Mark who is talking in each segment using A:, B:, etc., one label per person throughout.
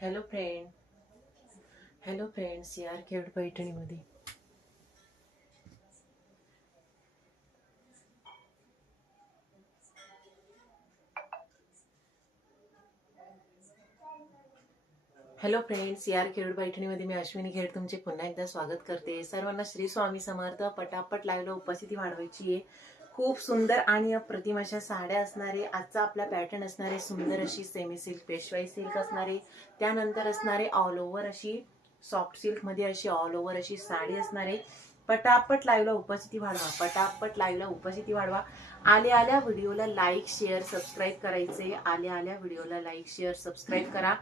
A: Hello friend hello friends यार खेड पैठणीमध्ये. Hello friends यार खेळ पैठणीमध्ये मी अश्विनी खेळ तुमचे पुन्हा एकदा स्वागत करते. सर्वांना श्री स्वामी समर्थ. पटापट लाईव्हला उपस्थिती वाढवायची आहे. खूप सुंदर आणि अप्रतिम अशा साड्या असणारे आजचा आपला पॅटर्न असणारे सुंदर अशी सेमी सिल्क पेशवाई सिल्क असणारे त्यानंतर असणारे ऑल ओव्हर अशी सॉफ्ट सिल्कमध्ये अशी ऑल ओव्हर अशी साडी असणारे. पटापट लाईव्हला उपस्थिती वाढवा पटापट लाईव्हला उपस्थिती वाढवा. आल्या आल्या व्हिडिओला लाईक शेअर सबस्क्राईब करायचे. आल्या आल्या व्हिडिओला लाईक शेअर सबस्क्राईब करा.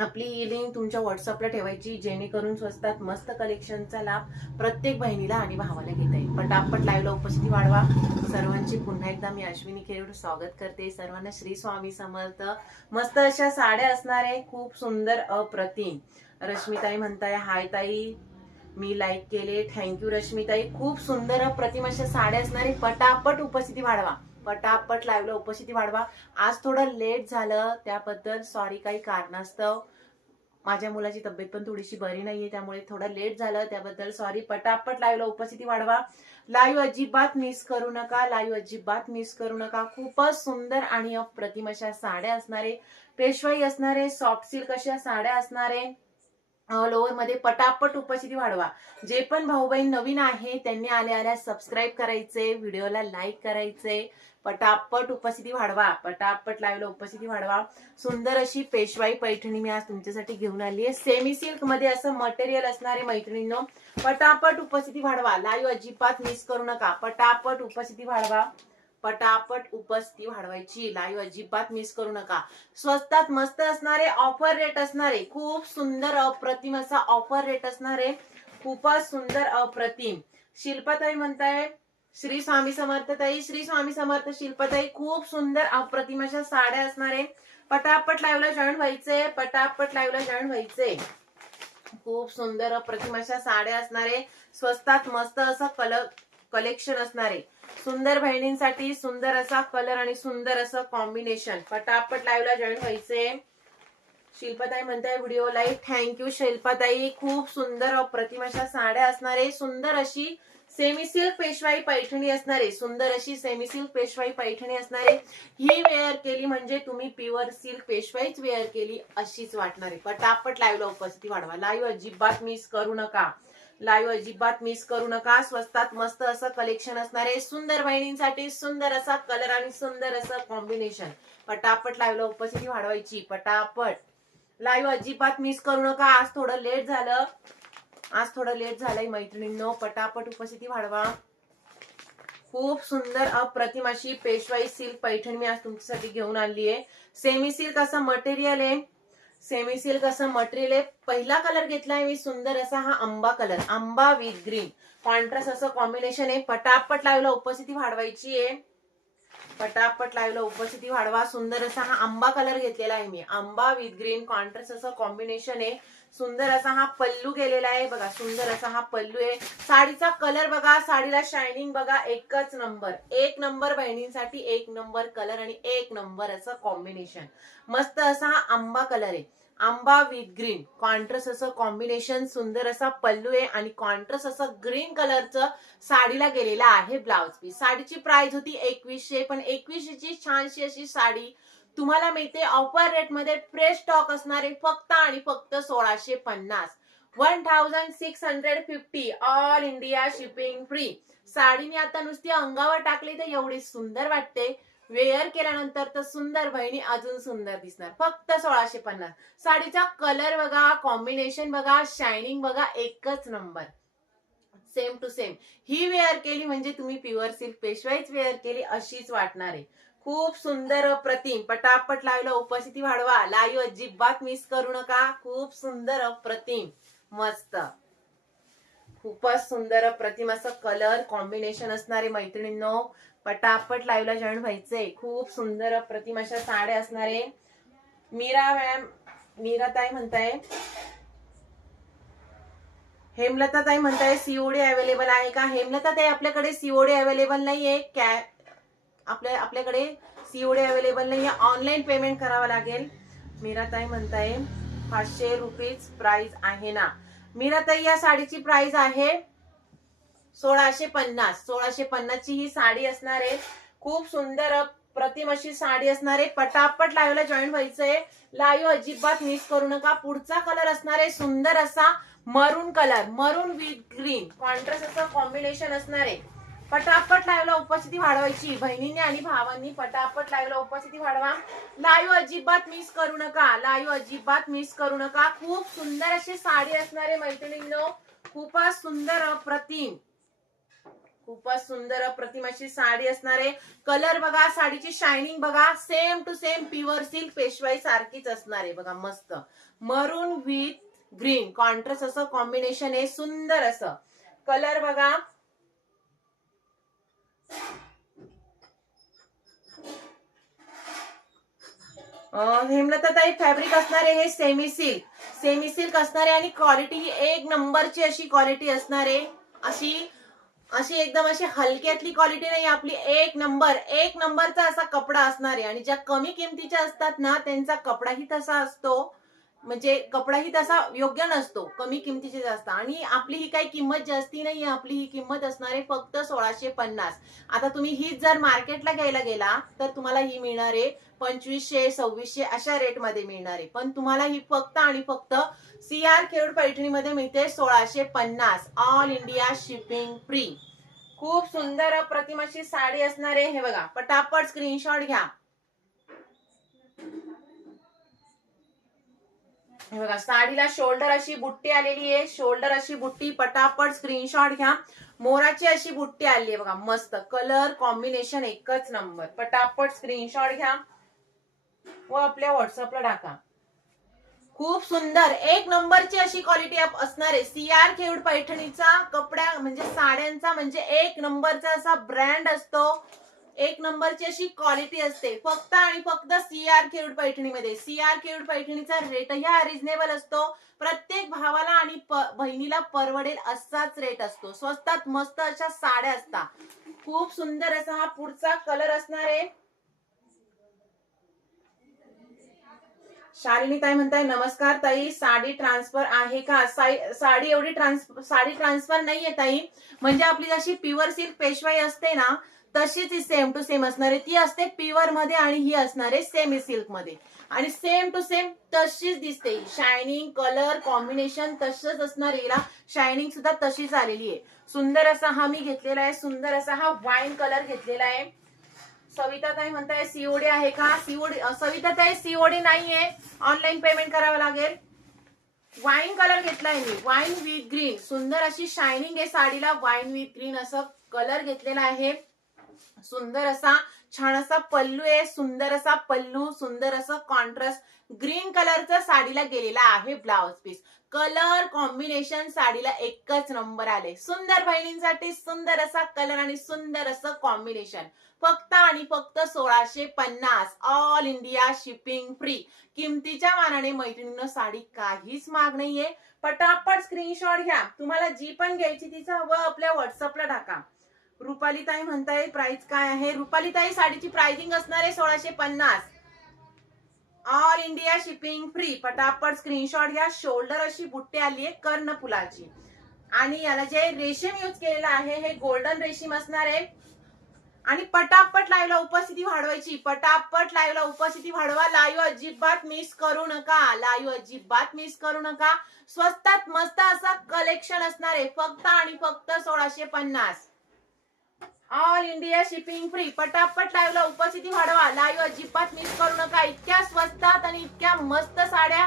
A: आपली ही लिंक तुमच्या व्हॉट्सअपला ठेवायची जेणेकरून स्वस्तात मस्त कलेक्शनचा लाभ प्रत्येक बहिणीला आणि भावाला घेता येईल. पटापट लाईव्हला उपस्थिती वाढवा. सर्वांची पुन्हा एकदा मी अश्विनी खेळ स्वागत करते. सर्वांना श्री स्वामी समर्थ. मस्त अशा साड्या असणारे खूप सुंदर अप्रतिम. रश्मिताई म्हणताय हाय ताई मी लाईक केले. थँक्यू रश्मिताई. खूप सुंदर अप्रतिम अशा साड्या असणारे. पटापट उपस्थिती वाढवा. पटापट लाईव्हला उपस्थिती वाढवा. आज थोडं लेट झालं त्याबद्दल सॉरी काही कारणास्तव. माझ्या मुलाची तब्येत पण थोडीशी बरी नाहीये त्यामुळे थोडं लेट झालं त्याबद्दल सॉरी पटापट लाईव्हला उपस्थिती वाढवा. लाईव्ह अजिबात मिस करू नका लाईव्ह अजिबात मिस करू नका. खूपच सुंदर आणि अप्रतिम अशा साड्या असणारे पेशवाई असणारे सॉफ्ट सिल्क अशा साड्या असणारे. मध्ये पटापट उपस्थिती वाढवा. जे पण भाऊ बहीण नवीन आहे त्यांनी आल्या आल्या सबस्क्राईब करायचे व्हिडिओला लाईक करायचे. पटापट उपस्थिती वाढवा. पटापट लाईव्हला उपस्थिती वाढवा. सुंदर अशी पेशवाई पैठणी मी आज तुमच्यासाठी घेऊन आली आहे. सेमी सिल्कमध्ये असं मटेरियल असणारे मैत्रिणींनो पटापट उपस्थिती वाढवा. लाईव्ह अजिबात मिस करू नका. पटापट उपस्थिती वाढवा. पटापट उपस्थिती वाढवायची. लाईव्ह अजिबात मिस करू नका. स्वस्तात मस्त असणारे ऑफर रेट असणारे खूप सुंदर अप्रतिम असा ऑफर रेट असणारे खूपच सुंदर अप्रतिम. शिल्पाताई म्हणताय श्री स्वामी समर्थ ताई श्री स्वामी समर्थ शिल्पताई खूप सुंदर अप्रतिम अशा साड्या असणारे. पटापट लाईव्हला जॉईन व्हायचे पटापट लाईव्हला जॉईन व्हायचे. खूप सुंदर अप्रतिम अशा साड्या असणारे स्वस्तात मस्त असं कलर कलेक्शन असणारे. सुंदर बहिणींसाठी सुंदर असा कलर आणि सुंदर असं कॉम्बिनेशन पटापट लाईव्हला जॉईन व्हायचे. शिल्पाताई म्हणताय व्हिडिओ लाईव्ह थँक्यू शिल्पाताई. खूप सुंदर अप्रतिम साड्या असणारे. सुंदर अशी सेमी सिल्क पेशवाई पैठणी असणारे. सुंदर अशी सेमी सिल्क पेशवाई पैठणी असणारे. ही वेअर केली म्हणजे तुम्ही प्युअर सिल्क पेशवाईच वेअर केली अशीच वाटणारे. पटापट लाईव्हला उपस्थिती वाढवा. लाईव्ह अजिबात मिस करू नका. लाईव्ह अजिबात मिस करू नका. स्वस्तात मस्त असं कलेक्शन असणारे सुंदर बहिणींसाठी सुंदर असा कलर आणि सुंदर असं कॉम्बिनेशन पटापट लाईव्हला उपस्थिती वाढवायची. पटापट. लाईव्ह अजिबात मिस करू नका. आज थोडं लेट झालं. आज थोडं लेट झालंय मैत्रिणींनो. पटापट उपस्थिती वाढवा. खूप सुंदर अप्रतिम अशी पेशवाई सिल्क पैठणी मी आज तुमच्यासाठी घेऊन आणली आहे सेमी सिल्क असं मटेरियल आहे. सेमी सिल्क असं मटेरियल आहे. पहिला कलर घेतलाय मी सुंदर असा हा आंबा कलर आंबा विथ ग्रीन कॉन्ट्रास्ट असं कॉम्बिनेशन आहे. पटापट लावला उपस्थिती वाढवायची आहे. पटापट लावलं. उपस्थिती वाढवा सुंदर असा हा आंबा कलर घेतलेला आहे मी. आंबा विथ ग्रीन कॉन्ट्रास्ट असं कॉम्बिनेशन आहे. सुंदर असा हा पल्लू गेलेला आहे बघा. सुंदर असा हा पल्लू आहे. साडीचा कलर बघा. साडीला शायनिंग बघा. एकच नंबर एक नंबर बहिणींसाठी एक नंबर कलर आणि एक नंबर असं कॉम्बिनेशन मस्त असा हा आंबा कलर आहे. आंबा विथ ग्रीन कॉन्ट्रस असं कॉम्बिनेशन सुंदर असा पल्लू आहे आणि कॉन्ट्रस असं ग्रीन कलरचं साडीला गेलेला आहे ब्लाउज पीस साडीची प्राइस होती एकवीसशे पण एकवीसशेची छानशी अशी साडी तुम्हाला मिळते. ऑफर रेटमध्ये फ्रेश स्टॉक असणारे फक्त आणि फक्त सोळाशे पन्नास. One thousand six hundred fifty all India shipping free sari मी आता नुसती अंगावर टाकली तर एवढी सुंदर वाटते. वेअर केल्यानंतर तर सुंदर बहिणी अजून सुंदर दिसणार. फक्त सोळाशे पन्नास. साडीचा कलर बघा कॉम्बिनेशन बघा शायनिंग बघा एकच नंबर सेम टू सेम ही वेअर केली म्हणजे तुम्ही प्युअर सिल्क पेशवाईच वेअर केली अशीच वाटणार आहे. खूप सुंदर अप्रतिम पटापट लावलं उपस्थिती वाढवा. लाईव्ह अजिबात मिस करू नका. खूप सुंदर अप्रतिम मस्त. खूपच सुंदर अप्रतिम असं कलर कॉम्बिनेशन असणारे मैत्रिणींनो पटापट लाईव्हला जॉईन व्हायचंय. खूप सुंदर अप्रतिम अशा साड्या असणारे. मीरा मॅम मीराताई म्हणताय. हेमलता ताई म्हणताय सीओडी अवेलेबल आहे का? हेमलता ताई आपल्याकडे सीओडी अवेलेबल नाहीये. कॅ आपल्या आपल्याकडे सीओडी अवेलेबल नाहीये. ऑनलाईन पेमेंट करावं लागेल. मीराताई म्हणताय पाचशे रुपीज प्राइस आहे ना. मीराताई या साडीची प्राइस आहे सोळाशे पन्नास. सोळाशे पन्नासची ही साडी असणार आहे. खूप सुंदर प्रतिम अशी साडी असणार आहे. पटापट लाईव्हला जॉईन व्हायचंय. लाईव्ह अजिबात मिस करू नका. पुढचा कलर असणार आहे सुंदर असा maroon colour maroon with green contrast असं कॉम्बिनेशन असणार आहे. पटापट लाईव्हला उपस्थिती वाढवायची. बहिणींनी आणि भावांनी पटापट लाईव्हला उपस्थिती वाढवा. लाईव्ह अजिबात मिस करू नका. लाईव्ह अजिबात मिस करू नका. खूप सुंदर अशी साडी असणारे मैत्रिणींनो. खूपच सुंदर अप्रतिम खूपच सुंदर प्रतिमाची साडी असणार. आहे कलर बघा साडीची शायनिंग बघा same to same pure silk पेशवाई सारखीच असणार आहे बघा मस्त. मरून विथ ग्रीन कॉन्ट्रास्ट असं कॉम्बिनेशन आहे सुंदर असं. कलर बघा. हेमलता ताई फॅब्रिक असणार आहे हे सेमी सिल्क सेमी सिल्क असणार आहे आणि क्वालिटी ही एक नंबरची अशी क्वालिटी असणार आहे अशी अशी एकदम अशी हलक्यातली क्वालिटी नाही आपली एक नंबर एक नंबरचा असा कपडा असणार आहे. आणि ज्या कमी किमतीच्या असतात ना त्यांचा कपडाही तसा असतो. म्हणजे कपडाही तसा योग्य नसतो कमी किमतीचे जास्त आणि आपली ही काही किंमत जास्ती आहे आपली ही किंमत असणार आहे फक्त सोळाशे पन्नास. आता तुम्ही हीच जर मार्केटला घ्यायला गेला तर तुम्हाला ही मिळणार आहे पंचवीसशे सव्वीसशे अशा रेटमध्ये मिळणार. आहे पण तुम्हाला ही फक्त आणि फक्त सी आर खेड पैठणीमध्ये मिळते सोळाशे पन्नास. ऑल इंडिया शिपिंग फ्री खूप सुंदर अप्रतिम अशी साडी असणार आहे हे बघा. पटापट स्क्रीनशॉट घ्या. हे बघा साडीला शोल्डर अशी बुट्टी आलेली आहे. शोल्डर अशी बुट्टी पटापट स्क्रीनशॉट घ्या. मोराची अशी बुट्टी आली आहे. बघा मस्त. कलर कॉम्बिनेशन एकच नंबर पटापट स्क्रीनशॉट घ्या. व आपल्या व्हॉट्सअपला टाका. खूप सुंदर. एक नंबरची अशी क्वालिटी असणारे सीआर खेवड खेड पैठणीचा कपड्या म्हणजे साड्यांचा म्हणजे एक नंबरचा असा ब्रँड असतो. एक नंबरची अशी क्वालिटी असते. फक्त आणि फक्त सीआर खेवड खेड पैठणीमध्ये. सीआर खेवड खेड पैठणीचा रेटही हा रिझनेबल असतो. प्रत्येक भावाला आणि बहिणीला परवडेल असाच रेट असतो. स्वस्तात मस्त अशा साड्या असतात. खूप सुंदर असा हा पुढचा कलर असणार आहे. शालिनी ताई म्हणताय नमस्कार ताई साडी ट्रान्सफर आहे का? साई- साडी एवढी ट्रान्स साडी ट्रान्सफर नाहीये ताई. म्हणजे आपली जशी प्युअर सिल्क पेशवाई असते ना तशीच ही सेम टू सेम असणार आहे. ती असते प्युअरमध्ये आणि ही असणार आहे सेमी सिल्कमध्ये. आणि सेम टू सेम तशीच दिसते. शायनिंग कलर कॉम्बिनेशन तसंच असणार आहे. हिला शायनिंग सुद्धा तशीच आलेली आहे. सुंदर असा हा मी घेतलेला आहे. सुंदर असा हा वाईन कलर घेतलेला आहे. सविताताई म्हणताय सीओडी आहे का? सीओडी सविताताई सीओडी नाहीये. ऑनलाईन पेमेंट करावं लागेल. वाईन कलर घेतलाय मी. वाईन विथ ग्रीन सुंदर अशी शायनिंग आहे साडीला. वाईन विथ ग्रीन असं कलर घेतलेला आहे. सुंदर असा छान असा पल्लू आहे. सुंदर असा पल्लू सुंदर असं कॉन्ट्रास्ट ग्रीन कलरचा साडीला गेलेला आहे ब्लाउज पीस कलर कॉम्बिनेशन साडीला एकच नंबर आले. सुंदर बहिणींसाठी सुंदर असा कलर आणि सुंदर असं कॉम्बिनेशन फक्त आणि फक्त सोळाशे पन्नास. ऑल इंडिया शिपिंग फ्री किमतीच्या मानाने मैत्रिणीनं साडी काहीच माग नाहीये. पटापट स्क्रीनशॉट घ्या. तुम्हाला जी पण घ्यायची तिचं हवं आपल्या व्हॉट्सअपला टाका. रुपाली ताई म्हणताय प्राइस काय आहे? रुपाली ताई साडीची प्राइसिंग असणार आहे सोळाशे पन्नास. ऑल इंडिया शिपिंग फ्री पटापट स्क्रीनशॉट घ्या. शोल्डर अशी बुट्टी आली आहे कर्णफुलाची. आणि याला जे रेशीम यूज केलेलं आहे हे गोल्डन रेशीम असणार आहे. आणि पटापट लाईव्हला उपस्थिती वाढवायची. पटापट लाईव्हला उपस्थिती वाढवा. लाईव्ह अजिबात मिस करू नका. लाईव्ह अजिबात मिस करू नका. स्वस्तात मस्त असा कलेक्शन असणार आहे. फक्त आणि फक्त सोळाशे पन्नास. ऑल इंडिया शिपिंग फ्री पटापट लाईव्हला उपस्थिती वाढवा. लाईव्ह अजिबात मिस करू नका. इतक्या स्वस्तात आणि इतक्या मस्त साड्या.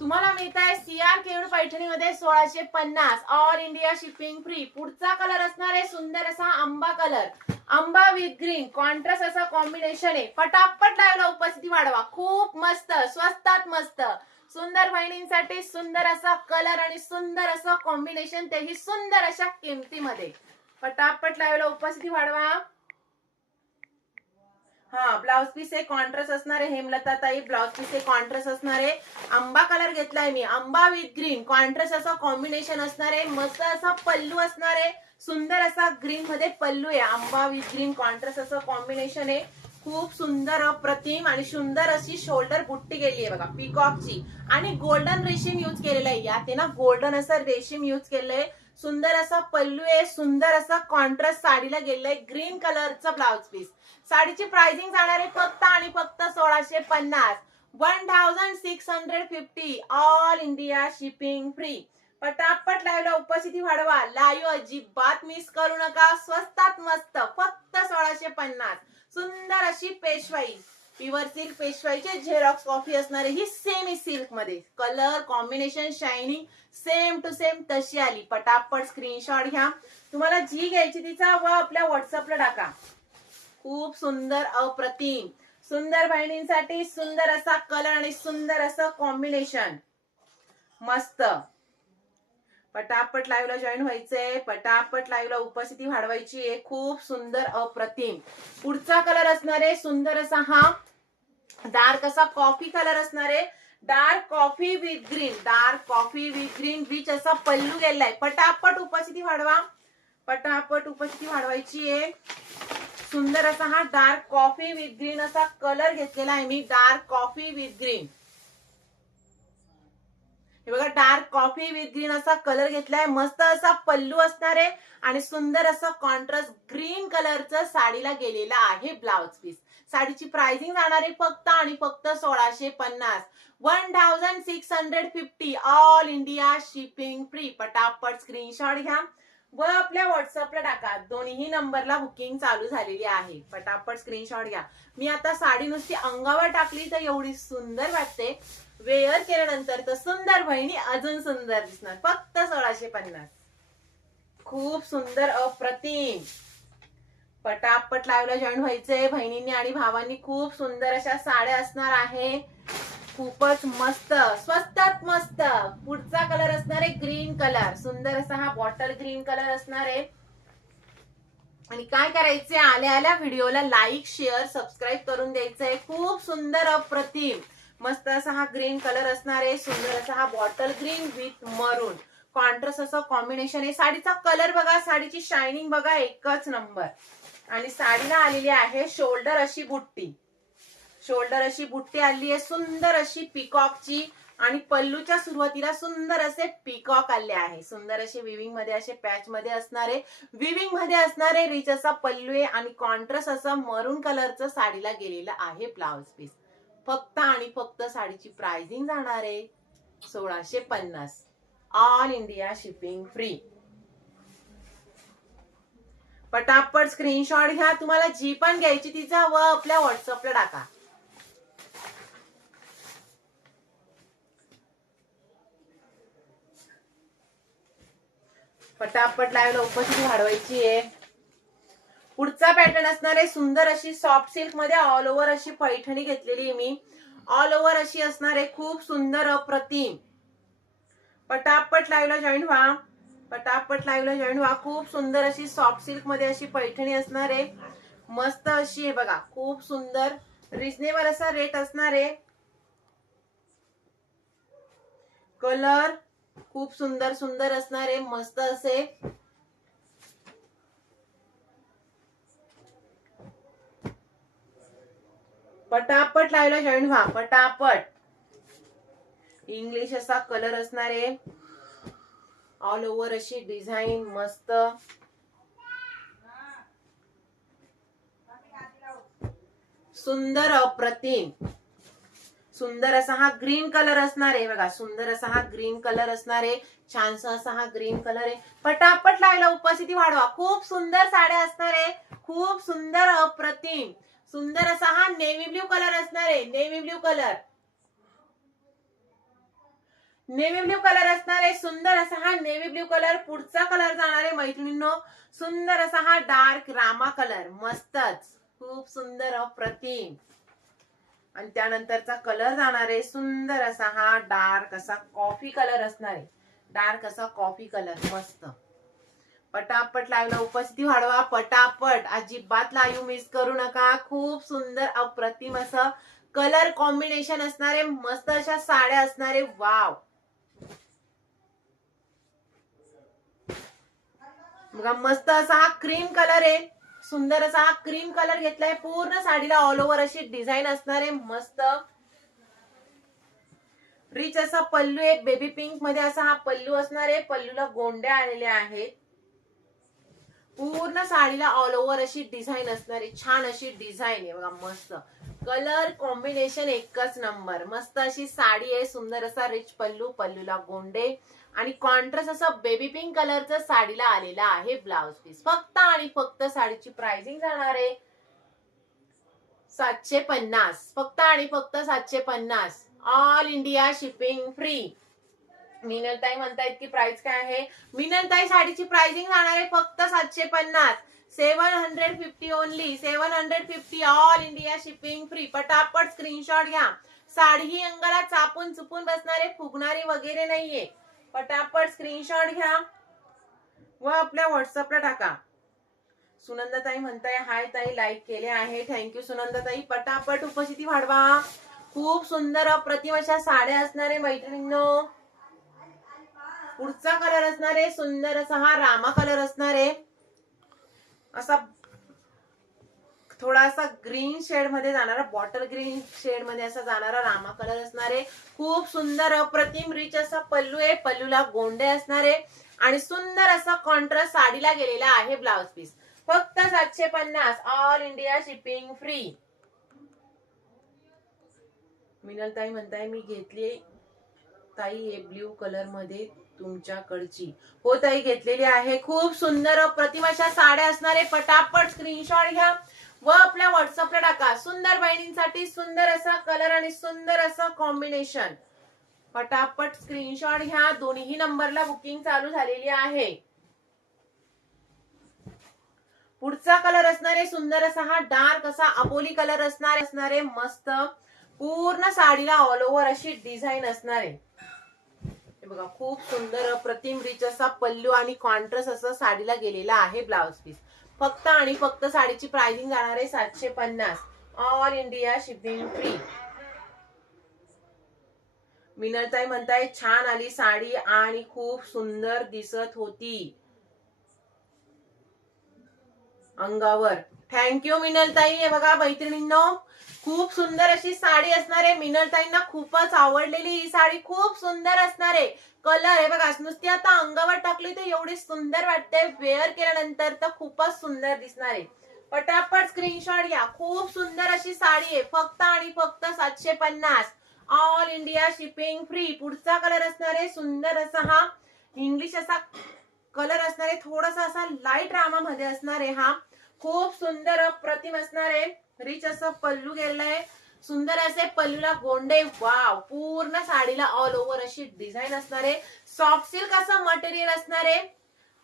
A: तुम्हाला मिळत आहे सीआर केवळ पैठणीमध्ये सोळाशे पन्नास. ऑल इंडिया शिपिंग फ्री पुढचा कलर असणार आहे सुंदर असा आंबा कलर आंबा विथ ग्रीन कॉन्ट्रास्ट असा कॉम्बिनेशन आहे. पटापट लावला उपस्थिती वाढवा. खूप मस्त. स्वस्तात मस्त. सुंदर बहिणींसाठी सुंदर असा कलर आणि सुंदर असं कॉम्बिनेशन तेही सुंदर अशा किमतीमध्ये. पटापट लावायला उपस्थिती वाढवा. हा ब्लाऊज पीस हे कॉन्ट्रास्ट असणार आहे हेमलता ताई ब्लाउज पीस हे कॉन्ट्रास्ट असणार आहे. आंबा कलर घेतलाय मी. आंबा विथ ग्रीन कॉन्ट्रास्ट असं कॉम्बिनेशन असणार आहे. मस्त असा पल्लू असणार आहे. सुंदर असा ग्रीन मध्ये पल्लू आहे. आंबा विथ ग्रीन कॉन्ट्रास्ट असं कॉम्बिनेशन आहे. खूप सुंदर अप्रतिम आणि सुंदर अशी शोल्डर बुट्टी गेली आहे बघा पिकॉकची आणि गोल्डन रेशीम युज केलेलं आहे. यात आहे ना गोल्डन असं रेशीम युज आहे सुंदर असा पल्लू आहे सुंदर असा कॉन्ट्रास्ट साडीला गेलेलं आहे ग्रीन कलरचा ब्लाउज पीस साडीची प्राइसिंग जाणार आहे फक्त आणि फक्त सोळाशे पन्नास. One thousand six hundred fifty all India shipping free पटापट लाईव्हला उपस्थिती वाढवा. लाईव्ह अजिबात मिस करू नका. स्वस्तात मस्त. फक्त सोळाशे पन्नास. सुंदर अशी पेशवाई. प्युअर सिल्क पेशवाईचे झेरॉक्स कॉफी असणारे ही सेमी सिल्कमध्ये. Colour combination shining same to same तशी आली. पटापट स्क्रीनशॉट घ्या. तुम्हाला जी घ्यायची तिचा व आपल्या व्हॉट्सअपला टाका. खूप सुंदर अप्रतिम. सुंदर बहिणींसाठी सुंदर असा कलर आणि सुंदर असं कॉम्बिनेशन मस्त. पटापट लाईव्हला जॉईन व्हायचंय. पटापट लाईव्हला उपस्थिती वाढवायची आहे. खूप सुंदर अप्रतिम. पुढचा कलर असणार आहे सुंदर असा हा. डार्क असा कॉफी कलर असणार आहे. Dark coffee with green dark coffee with green beach असा पल्लू गेलाय. पटापट उपस्थिती वाढवा. पटापट उपस्थिती वाढवायची आहे. सुंदर असा हा डार्क कॉफी विथ ग्रीन असा कलर घेतलेला आहे मी. डार्क कॉफी विथ ग्रीन हे बघा डार्क कॉफी विथ ग्रीन असा कलर घेतलाय. मस्त असा पल्लू असणार आहे आणि सुंदर असं कॉन्ट्रास्ट ग्रीन कलरचं साडीला गेलेलं आहे ब्लाउज पीस साडीची प्राइसिंग जाणार आहे फक्त आणि फक्त सोळाशे पन्नास. One thousand six hundred fifty all India shipping free पटापट स्क्रीनशॉट घ्या. व आपल्या व्हॉट्सअपला टाका. दोन्ही नंबरला बुकिंग चालू झालेली आहे. पटापट स्क्रीनशॉट घ्या. मी आता साडी नुसती अंगावर टाकली तर एवढी सुंदर वाटते. वेअर केल्यानंतर तर सुंदर बहिणी अजून सुंदर दिसणार. फक्त सोळाशे पन्नास. खूप सुंदर अप्रतिम. पटापट लाईव्हला जॉईन व्हायचंय. बहिणींनी आणि भावांनी खूप सुंदर अशा साड्या असणार आहे. खूपच मस्त. स्वस्तात मस्त. पुढचा कलर असणार आहे ग्रीन कलर सुंदर असा हा बॉटल ग्रीन कलर असणार आहे. आणि काय करायचंय? आल्या आल्या व्हिडिओला लाईक शेअर सबस्क्राईब करून द्यायचंय. खूप सुंदर अप्रतिम. मस्त असा हा ग्रीन कलर असणार आहे. सुंदर असा हा bottle green with maroon contrast असं कॉम्बिनेशन आहे. साडीचा कलर बघा. साडीची शायनिंग बघा. एकच नंबर आणि साडीला आलेली आहे शोल्डर अशी बुट्टी. शोल्डर अशी बुट्टी आली आहे. सुंदर अशी पिकॉकची आणि पल्लूच्या सुरुवातीला सुंदर असे पिकॉक आले आहे. सुंदर असे विविंगमध्ये असे पॅच मध्ये असणारे विविंगमध्ये असणारे रिच असा पल्लू आहे. आणि कॉन्ट्रास्ट असा मरून कलरचं साडीला गेलेलं आहे ब्लाउज पीस फक्त आणि फक्त साडीची प्राइसिंग जाणार आहे. सोळाशे पन्नास. ऑल इंडिया शिपिंग फ्री पटापट स्क्रीनशॉट घ्या. तुम्हाला जी पण घ्यायची तिचा व आपल्या व्हॉट्सअपला टाका. पटापट लाईव्हला उपस्थिती वाढवायची आहे. पुढचा पॅटर्न असणार आहे सुंदर अशी सॉफ्ट सिल्कमध्ये ऑल ओव्हर अशी पैठणी घेतलेली आहे मी. ऑल ओव्हर अशी असणार आहे खूप सुंदर अप्रतिम. पटापट लाईव्हला जॉईन व्हा. पटापट लाईव्हला जॉईन व्हा. खूप सुंदर अशी सॉफ्ट सिल्कमध्ये अशी पैठणी असणार आहे. मस्त अशी आहे बघा खूप सुंदर. रिजनेबल असा रेट असणार आहे. कलर खूप सुंदर सुंदर असणार आहे. मस्त असे. पटापट लावला जॉईन व्हा पटापट. इंग्लिश असा कलर असणार आहे. ऑल ओव्हर अशी डिझाईन मस्त. सुंदर अप्रतिम. सुंदर असा हा ग्रीन कलर असणार आहे बघा. सुंदर असा हा ग्रीन कलर असणार आहे. छानसा असा हा ग्रीन कलर आहे. पटापट लावला उपस्थिती वाढवा. खूप सुंदर साड्या असणार आहे. खूप सुंदर अप्रतिम. सुंदर असा हा नेव्ही ब्ल्यू कलर असणार आहे. Navy blue colour. Navy blue colour असणार आहे. सुंदर असा हा नेव्ही ब्ल्यू कलर. पुढचा कलर जाणार आहे मैत्रिणींनो. सुंदर असा हा डार्क रामा कलर. मस्तच. खूप सुंदर अप्रतिम आणि त्यानंतरचा कलर जाणार आहे. सुंदर असा हा डार्क असा कॉफी कलर असणार आहे. डार्क असा कॉफी कलर. मस्त. पटापट लाईव्हला उपस्थिती वाढवा पटापट. अजिबात लाईव्ह मिस करू नका. खूप सुंदर अप्रतिम असं कलर कॉम्बिनेशन असणारे मस्त अशा साड्या असणारे. वाव बघा मस्त असा हा क्रीम कलर आहे. सुंदर असा हा क्रीम कलर घेतलाय. पूर्ण साडीला ऑल ओव्हर अशी डिझाईन असणार आहे मस्त. रिच असा पल्लू आहे. बेबी पिंकमध्ये असा हा पल्लू असणार. आहे पल्लूला गोंड्या आलेल्या आहेत. पूर्ण साडीला ऑल ओव्हर अशी डिझाईन असणारी छान अशी डिझाईन आहे बघा मस्त. कलर कॉम्बिनेशन एकच नंबर मस्त अशी साडी आहे सुंदर असा रिच पल्लू पल्लूला गोंडे. आणि कॉन्ट्रास्ट असं बेबी पिंक कलरचं साडीला आलेला आहे ब्लाउज पीस फक्त आणि फक्त साडीची प्राइसिंग जाणार आहे सातशे पन्नास. फक्त आणि फक्त सातशे पन्नास. ऑल इंडिया शिपिंग फ्री मिनलताई म्हणतायत की प्राइस काय आहे? मिनलताई साडीची प्राइसिंग जाणार आहे फक्त सातशे पन्नास. Seven hundred fifty only seven hundred fifty all India shipping free पटापट स्क्रीनशॉट घ्या. साडी ही अंगाला चापून चुपून बसणारे फुगणारी वगैरे नाहीये. पटापट स्क्रीनशॉट घ्या. व आपल्या व्हॉट्सअपला टाका. सुनंदाताई म्हणताय हाय ताई लाईक केले आहे. थँक्यू सुनंदाताई. पटापट उपस्थिती वाढवा. खूप सुंदर अप्रतिम अशा साड्या असणारे मैत्रिणींनो. पुढचा कलर असणार आहे सुंदर असा हा रामा कलर असणार आहे असा थोडासा ग्रीन शेडमध्ये जाणारा बॉटल ग्रीन शेडमध्ये असा जाणारा रामा कलर असणार. आहे खूप सुंदर अप्रतिम रिच असा पल्लू आहे. पल्लूला गोंडे असणार आहे आणि सुंदर असा कॉन्ट्रास्ट साडीला गेलेला आहे ब्लाउज पीस फक्त सातशे पन्नास. All India shipping free Minal tai म्हणताय मी घेतली ताई हे ब्ल्यू कलरमध्ये तुमच्याकडची. हो ताई घेतलेली आहे. खूप सुंदर प्रतिमाशा साड्या असणारे पटापट स्क्रीनशॉट घ्या व आपल्या व्हॉट्सअपला टाका. सुंदर बहिणींसाठी सुंदर असा कलर आणि सुंदर असं कॉम्बिनेशन पटापट स्क्रीनशॉट घ्या. दोन्ही नंबरला बुकिंग चालू झालेली आहे. पुढचा कलर असणारे सुंदर असा हा डार्क असा अबोली कलर असणारे असणारे मस्त पूर्ण साडीला ऑल ओव्हर अशी डिझाईन असणारे. हे बघा खूप सुंदर अप्रतिम रिच असा पल्लू आणि कॉन्ट्रास्ट असं साडीला गेलेला आहे ब्लाऊज पीस फक्त आणि फक्त साडीची प्राइसिंग जाणार आहे सातशे पन्नास. ऑल इंडिया शिपिंग फ्री मिनलताई म्हणताय छान आली साडी आणि खूप सुंदर दिसत होती. अंगावर. थँक्यू मिनलताई. हे बघा मैत्रिणींनो खूप सुंदर अशी साडी असणार आहे. मिनलताईंना खूपच आवडलेली ही साडी. खूप सुंदर असणार आहे. कलर आहे बघा नुसती आता अंगावर टाकली तर एवढी सुंदर वाटते. वेअर केल्यानंतर तर खूपच सुंदर दिसणार आहे. पटापट स्क्रीनशॉट घ्या. खूप सुंदर अशी साडी आहे. फक्त आणि फक्त सातशे पन्नास. ऑल इंडिया शिपिंग फ्री पुढचा कलर असणार आहे. सुंदर असा हा इंग्लिश असा कलर असणार आहे. थोडासा असा लाइट रामामध्ये असणार आहे हा. खूप सुंदर अप्रतिम असणार आहे. रिच असं पल्लू गेलेलं आहे सुंदर असे पल्लूला गोंडे वाव पूर्ण साडीला ऑल ओव्हर अशी डिझाईन असणार आहे. सॉफ्ट सिल्क असं मटेरियल असणार आहे.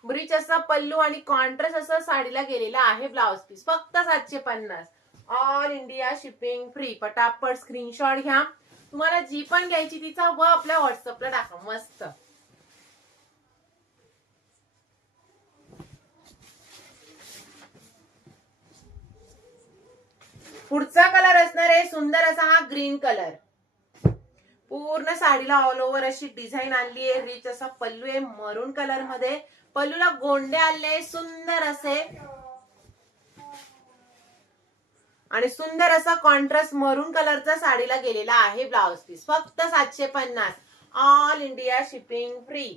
A: रिच असा पल्लू आणि कॉन्ट्रास्ट असं साडीला गेलेला आहे ब्लाउज पीस फक्त सातशे पन्नास. ऑल इंडिया शिपिंग फ्री पटापट स्क्रीनशॉट घ्या. तुम्हाला जी पण घ्यायची तिचा व आपल्या व्हॉट्सअपला टाका. मस्त. पुढचा कलर असणार आहे सुंदर असा हा ग्रीन कलर. पूर्ण साडीला ऑल ओव्हर अशी डिझाईन आणली आहे. रिच असा पल्लू आहे मरून कलरमध्ये. पल्लूला गोंडे आले सुंदर असे. आणि सुंदर असा कॉन्ट्रास्ट मरून कलरचा साडीला गेलेला आहे ब्लाउज पीस फक्त सातशे पन्नास. ऑल इंडिया शिपिंग फ्री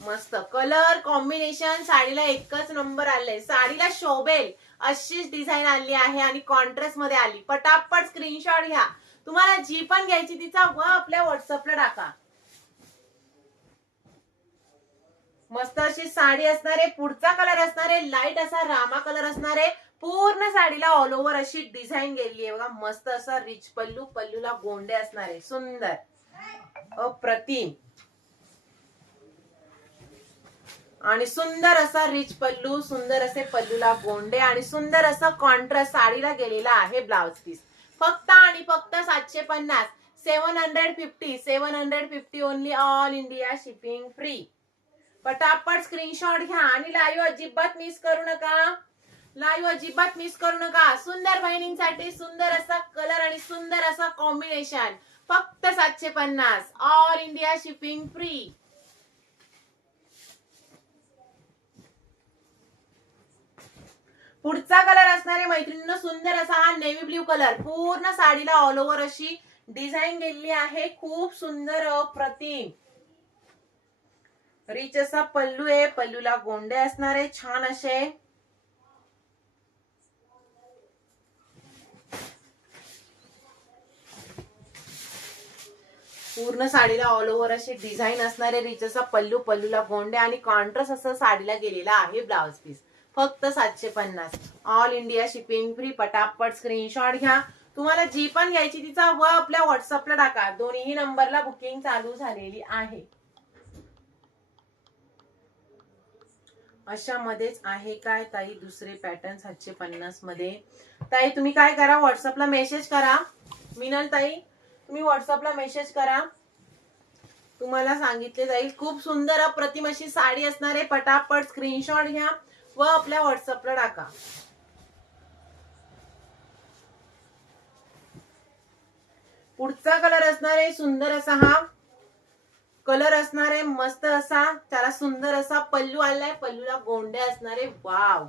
A: मस्त. कलर कॉम्बिनेशन साडीला एकच नंबर आले साडीला शोभेल. अशीच डिझाईन आली आहे आणि कॉन्ट्रास्टमध्ये आली. पटापट स्क्रीनशॉट घ्या. तुम्हाला जी पण घ्यायची तिचा व आपल्या व्हॉट्सअपला टाका. मस्त अशी साडी असणार आहे पुढचा कलर असणार लाइट असा रामा कलर असणार आहे पूर्ण साडीला ऑल ओव्हर अशी डिझाईन गेली आहे. बघा मस्त असा रिच पल्लू पल्लूला गोंडे असणारे सुंदर. अप्रतिम. आणि सुंदर असा रिच पल्लू सुंदर असे पल्लूला गोंडे आणि सुंदर असा कॉन्ट्रास्ट साडीला गेलेला आहे ब्लाउज पीस फक्त आणि फक्त सातशे पन्नास seven hundred fifty seven hundred fifty only all India shipping free पटापट स्क्रीनशॉट घ्या आणि लाईव्ह अजिबात मिस करू नका. लाईव्ह अजिबात मिस करू नका. सुंदर बहिणींसाठी सुंदर असा कलर आणि सुंदर असा कॉम्बिनेशन फक्त सातशे पन्नास ऑल इंडिया शिपिंग फ्री पुढचा कलर असणारे मैत्रिणींना सुंदर असा हा नेव्ही ब्ल्यू कलर पूर्ण साडीला ऑल ओव्हर अशी डिझाईन गेलेली आहे. खूप सुंदर अप्रतिम रिच असा पल्लू आहे. पल्लूला गोंडे असणारे छान असे. पूर्ण साडीला ऑल ओव्हर अशी डिझाईन असणारे रिच असा पल्लू पल्लूला गोंडे आणि कॉन्ट्रास्ट असं साडीला गेलेला आहे ब्लाउज पीस फक्त सातशे पन्नास. ऑल इंडिया शिपिंग फ्री पटापट स्क्रीनशॉट घ्या. तुम्हाला जी पण घ्यायची तिचा व आपल्या व्हॉट्सअपला टाका. दोन्ही नंबरला बुकिंग चालू झालेली आहे. अशामध्येच आहे काय ताई दुसरे पॅटर्न सातशे पन्नासमध्ये? ताई तुम्ही काय करा? व्हॉट्सअपला मेसेज करा. मिनल ताई तुम्ही व्हॉट्सअपला मेसेज करा. तुम्हाला सांगितले जाईल खूप सुंदर अप्रतिम अशी साडी असणार आहे पटापट स्क्रीनशॉट घ्या. व आपल्या व्हॉट्सअपला टाका. पुढचा कलर असणार आहे सुंदर असा हा. कलर असणार आहे मस्त असा. त्याला सुंदर असा पल्लू आलाय. पल्लूला गोंडे असणारे वाव.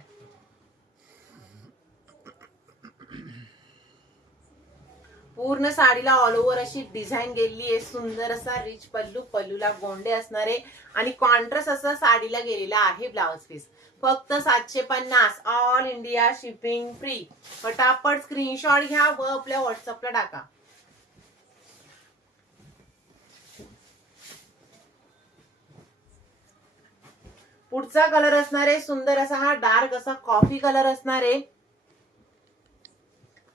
A: पूर्ण साडीला ऑल ओव्हर अशी डिझाईन गेलेली आहे. सुंदर असा रिच पल्लू. पल्लूला गोंडे असणारे आणि कॉन्ट्रास्ट असा साडीला गेलेला आहे ब्लाउज पीस फक्त सातशे पन्नास. ऑल इंडिया शिपिंग फ्री पटापट स्क्रीनशॉट घ्या व आपल्या व्हॉट्सअपला टाका. पुढचा कलर असणार आहे सुंदर असा हा डार्क असा कॉफी कलर असणार आहे.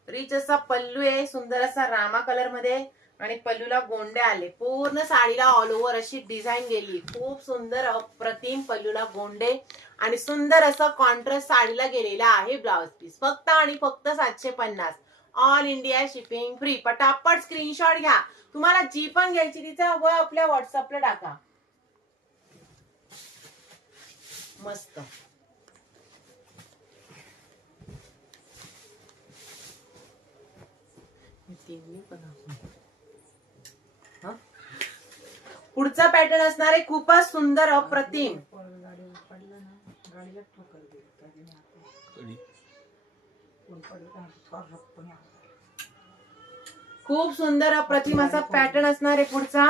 A: रिच असा पल्लू आहे सुंदर असा रामा कलरमध्ये. आणि पल्लूला गोंडे आले. पूर्ण साडीला ऑल ओव्हर अशी डिझाईन गेली. खूप सुंदर अप्रतिम पल्लूला गोंडे आणि सुंदर असं कॉन्ट्रास्ट साडीला गेलेला आहे ब्लाउज पीस फक्त आणि फक्त सातशे पन्नास. ऑल इंडिया शिपिंग फ्री पटापट स्क्रीनशॉट घ्या. तुम्हाला जी पण घ्यायची तिचा व आपल्या व्हॉट्सअपला टाका. मस्त. पण पुढचा पॅटर्न असणार आहे खूपच सुंदर अप्रतिम. खूप सुंदर अप्रतिम असा पॅटर्न असणार आहे पुढचा.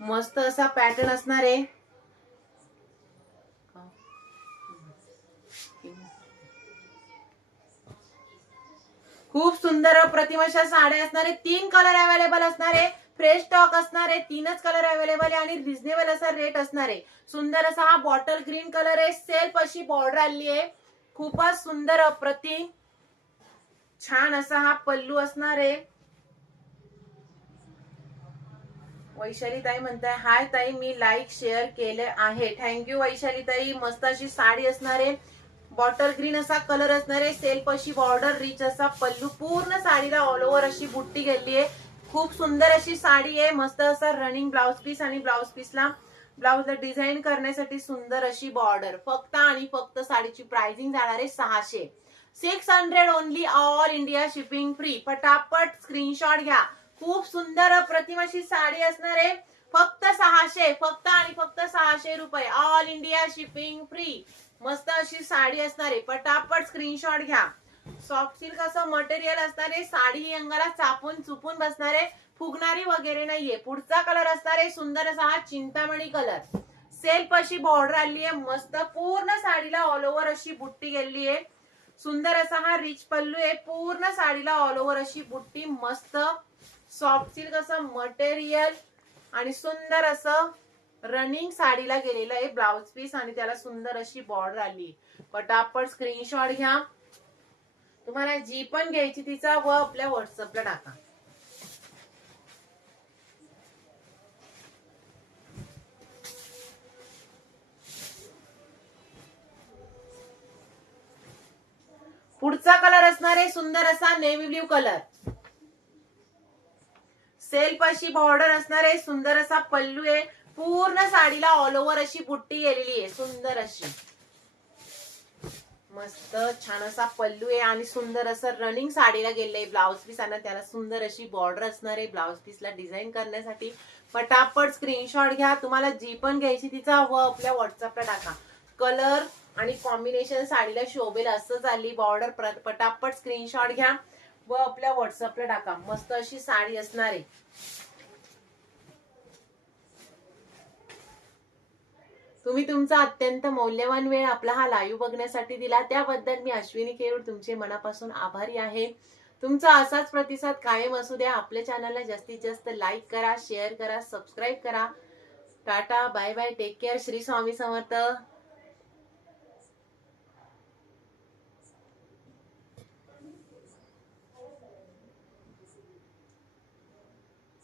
A: मस्त असा पॅटर्न असणार आहे. खूप सुंदर प्रतिमशा साड्या असणारे तीन कलर अवेलेबल असणारे फ्रेश स्टॉक असणार आहे तीनच कलर अवेलेबल आहे आणि रिझनेबल असा रेट असणार. आहे सुंदर असा हा बॉटल ग्रीन कलर आहे. सेल्फ अशी बॉर्डर आली आहे. खूपच सुंदर अप्रतिम छान असा हा पल्लू असणार. आहे वैशाली ताई म्हणताय हाय ताई मी लाईक शेअर केले आहे. थँक्यू वैशाली ताई मस्त अशी साडी असणार. आहे बॉटल ग्रीन असा कलर असणार आहे. सेल्फ अशी बॉर्डर रिच असा. पल्लू पूर्ण साडीला ऑल ओव्हर अशी बुट्टी गेली आहे. खूप सुंदर अशी साडी आहे. मस्त असा रनिंग ब्लाउज पीस आणि ब्लाउज पीसला ब्लाउजला डिझाईन करण्यासाठी सुंदर अशी बॉर्डर. फक्त आणि फक्त साडीची प्राइसिंग जाणार आहे सहाशे. Six hundred only all India shipping free पटापट स्क्रीनशॉट घ्या. खूप सुंदर अप्रतिमाशी साडी असणार आहे. फक्त सहाशे फक्त आणि फक्त सहाशे रुपये. ऑल इंडिया शिपिंग फ्री मस्त अशी साडी असणार आहे. पटापट स्क्रीनशॉट घ्या. सॉफ्ट सिल्क असं मटेरियल असणार आहे. साडी ही अंगाला चापून चुपून बसणार आहे. फुगणारी वगैरे नाहीये. पुढचा कलर असणार आहे सुंदर असा हा चिंतामणी कलर सेल्फ अशी बॉर्डर आली आहे. मस्त पूर्ण साडीला ऑल ओव्हर अशी बुट्टी गेली आहे. सुंदर असा हा रिच पल्लू आहे. पूर्ण साडीला ऑल ओव्हर अशी बुट्टी. मस्त सॉफ्ट सिल्क असं मटेरियल आणि सुंदर असं रनिंग साडीला गेलेलं आहे ब्लाउज पीस आणि त्याला सुंदर अशी बॉर्डर आली पटापट स्क्रीनशॉट घ्या. तुम्हाला जी पण घ्यायची तिचा व आपल्या व्हॉट्सअपला टाका. पुढचा कलर असणार आहे सुंदर असा नेव्ही ब्ल्यू कलर सेल्फ अशी बॉर्डर असणार आहे सुंदर असा पल्लू आहे. पूर्ण साडीला ऑल ओव्हर अशी बुट्टी गेलेली आहे सुंदर अशी. मस्त छान असा पल्लू आहे आणि सुंदर असं रनिंग साडीला गेलंय ब्लाऊज पीस आणि त्याला सुंदर अशी बॉर्डर असणार आहे ब्लाऊज पीसला डिझाईन करण्यासाठी. पटापट स्क्रीनशॉट घ्या तुम्हाला जी पण घ्यायची तिचा व आपल्या व्हॉट्सअपला टाका. कलर आणि कॉम्बिनेशन साडीला शोभेल असं चालली बॉर्डर पटापट स्क्रीनशॉट घ्या व आपल्या व्हॉट्सअपला टाका. मस्त अशी साडी असणार आहे. तुम्ही तुमचा अत्यंत मौल्यवान वेळ आपला हा लाईव्ह बघण्यासाठी दिला. त्याबद्दल मी अश्विनी केरूड तुमचे मनापासून आभारी आहे. तुमचा असाच प्रतिसाद कायम असू द्या. आपल्या चॅनलला जास्तीत जास्त लाईक करा शेअर करा सबस्क्राईब करा. Tata bye bye take care Shri Swami Samarth.